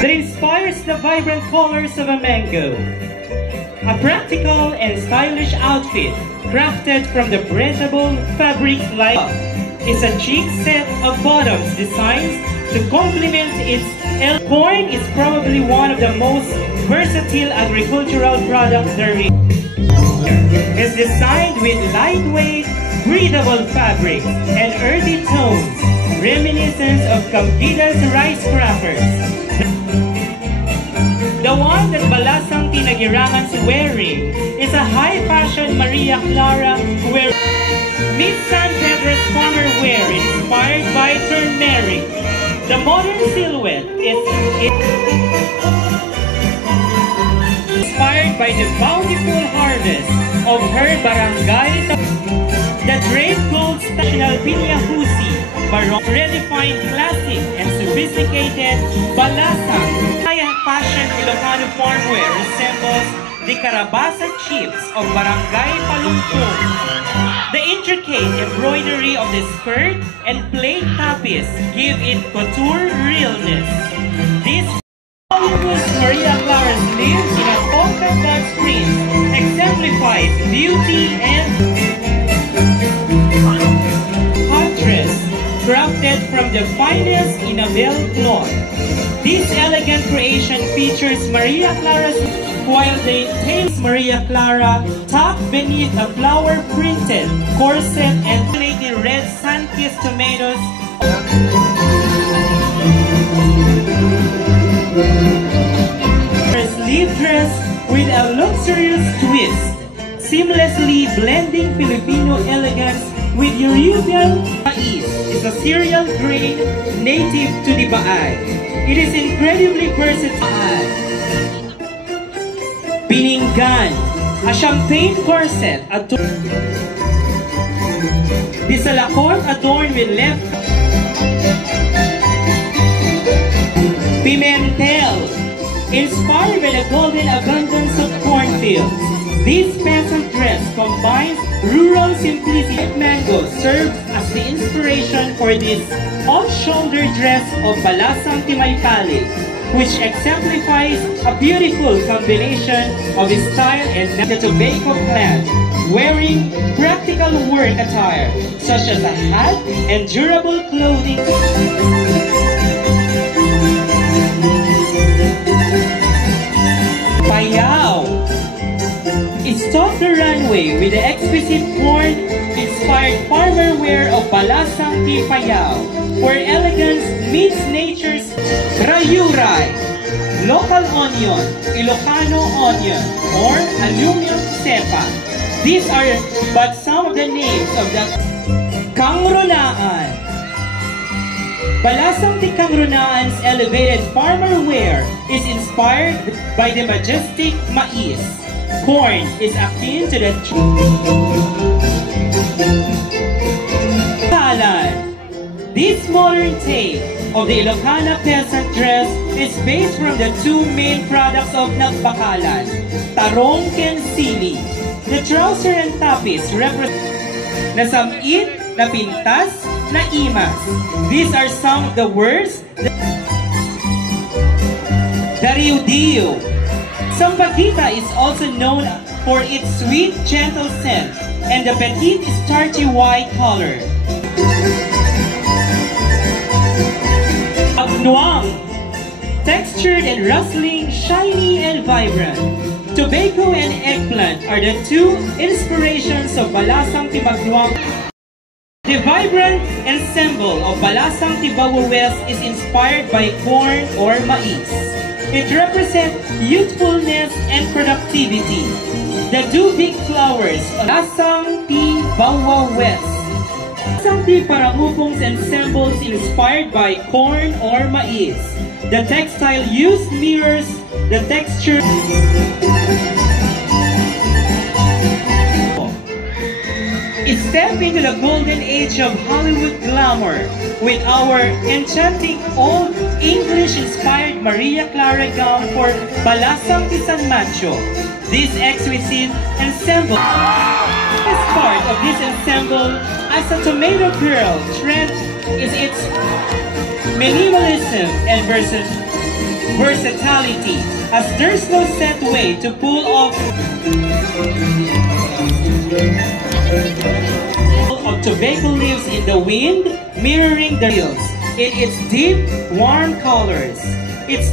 that inspires the vibrant colors of a mango. A practical and stylish outfit crafted from the breathable fabrics like is a chic set of bottoms designs to complement its corn is probably one of the most versatile agricultural products there is. It's designed with lightweight, breathable fabrics and earthy tones, reminiscent of Campidas rice crackers. The one that Balasang Tinagirangan's wearing is a high-fashion Maria Clara wear. Miss San Pedro's farmer wear inspired by turmeric. The modern silhouette is inspired by the bountiful harvest of her barangay. The draped gold national Pinya Husi, Barong redefined classic and sophisticated Balasang. Fashion Ilocano farmwear resembles the Carabasa chips of Barangay Palungpong. The intricate embroidery of the skirt and plate tapis give it couture realness. This fabulous Maria Clara sleeves in a polka dot print exemplifies beauty and hot dress crafted from the finest Inabel cloth. This elegant creation features Maria Clara's while the tails Maria Clara tucked beneath a flower-printed corset and plated red sun-kissed tomatoes. Her sleeve dress with a luxurious twist, seamlessly blending Filipino elegance with European maize. Is a cereal grain native to the Baay. It is incredibly versatile. Bininggan, a champagne corset adorned. The salakot adorned with left. Pimentel, inspired by the golden abundance of cornfields. This peasant dress combines rural simplicity. Mango serves as the inspiration for this off-shoulder dress of Balasang Timaypali, which exemplifies a beautiful combination of style and the Tobago clan, wearing practical work attire such as a hat and durable clothing. Payao stopped the runway with the exquisite corn-inspired farmer wear of Balasang Payao, where elegance meets nature's rayuray, local onion, Ilocano onion, or aluminum cepa. These are but some of the names of the Kangronaan. Balasang Kangronaan's elevated farmer wear is inspired by the majestic maize. Corn is akin to the Talan. This modern take of the Ilocana peasant dress is based from the two main products of Nagbakalan, tarong and sili. The trouser and tapis represent nasamit, na pintas, na imas. These are some of the words. Dariudio. Sambaguita is also known for its sweet, gentle scent and the petite, starchy white color. Abnuang, textured and rustling, shiny and vibrant. Tobacco and eggplant are the two inspirations of Balasang Tibagnuang. The vibrant ensemble of Balasang Tibawa West is inspired by corn or maize. It represents youthfulness and productivity. The two big flowers of Balasang Tibawa West. Balasang Parangupong's ensembles inspired by corn or maize. The textile used mirrors the texture. Step into the golden age of Hollywood glamour with our enchanting old English-inspired Maria Clara gown for Balasang San Macho. This exquisite ensemble is part of this ensemble as a tomato girl trend is its minimalism and versatility, as there's no set way to pull off of tobacco leaves in the wind, mirroring the hills in its deep, warm colors. It's